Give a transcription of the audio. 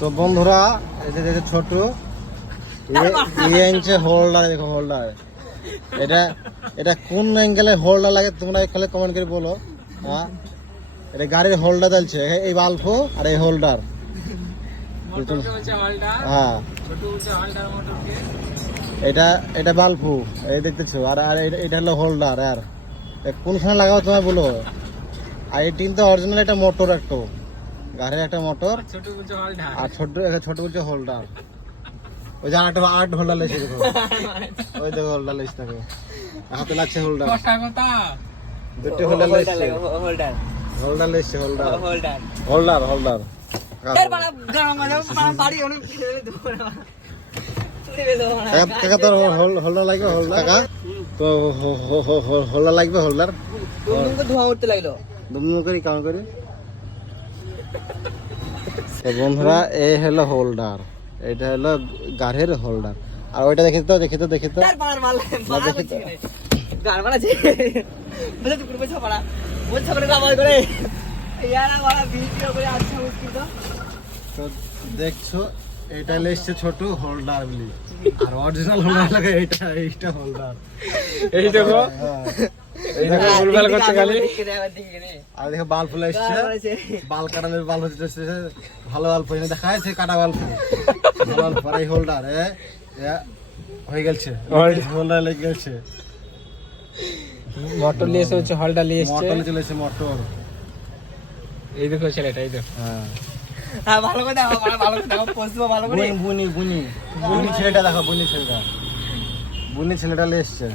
তো বন্ধুরা এই যে ছোট হোল্ডার, দেখো হোল্ডার, এটা কোন অ্যাঙ্গেলে হোল্ডার লাগে তোমরা এখানে কমেন্ট করে বলো। হ্যাঁ, এটা গাড়ির হোল্ডার চলছে, এই বাল্ব আর এই হোল্ডার। হ্যাঁ, এটা বাল্ব এই দেখতেছো, আর এটা হলো হোল্ডার। আর কোনখানে লাগাও তোমায় বলো। আর এই টিন তো অরিজিনাল, এটা মোটর, একটা গাড়ির একটা মোটর, আর ছোট বলছে হোল্ডার। ওই যে আট হোল্ডার লেগেছে, দেখো ওই দেখো হোল্ডার লেগেছে, দেখো হাতে লাগছে হোল্ডার, দুটো হোল্ডার লেগেছে, হোল্ডার লেগেছে, হোল্ডার কাকা তোর হোল্ডার লাগবে, হোল্ডার কাকা তো হোল্ডার লাগবে, হোল্ডার ধোঁয়া উঠতে লাগলো দুম করি কেমন করি। বন্ধুরা এই হলো হোল্ডার, এটা হলো গাড়ির হোল্ডার। আর ওইটা দেখি তো দেখি তো দেখছো, এটা লেগছে ছোট হোল্ডার বলি, আর অরিজিনাল হোল্ডার লাগে এইটা হোল্ডার। এই দেখো ভুলভাল করছে খালি। আর দেখো বাল্ব এসছে, বাল কাটানোর বাল্ব হচ্ছে, ভালো বাল্ব দেখা যাচ্ছে, কাটা বাল্ব পরে হোল্ডার হয়ে গেছে, হোল্ডার লেগে গেছে। মোটর নিয়ে এসে হোল্ডার নিয়ে এসেছে, মোটর চলে এসেছে, মোটর। এই দেখো ছেলেটা, এই দেখো। হ্যাঁ, ভালো করে দেখো, ভালো করে দেখো, পছন্দ ভালো করে। বুনি ছেলেটা দেখো, বুনি ছেলেটা লেগে এসছে।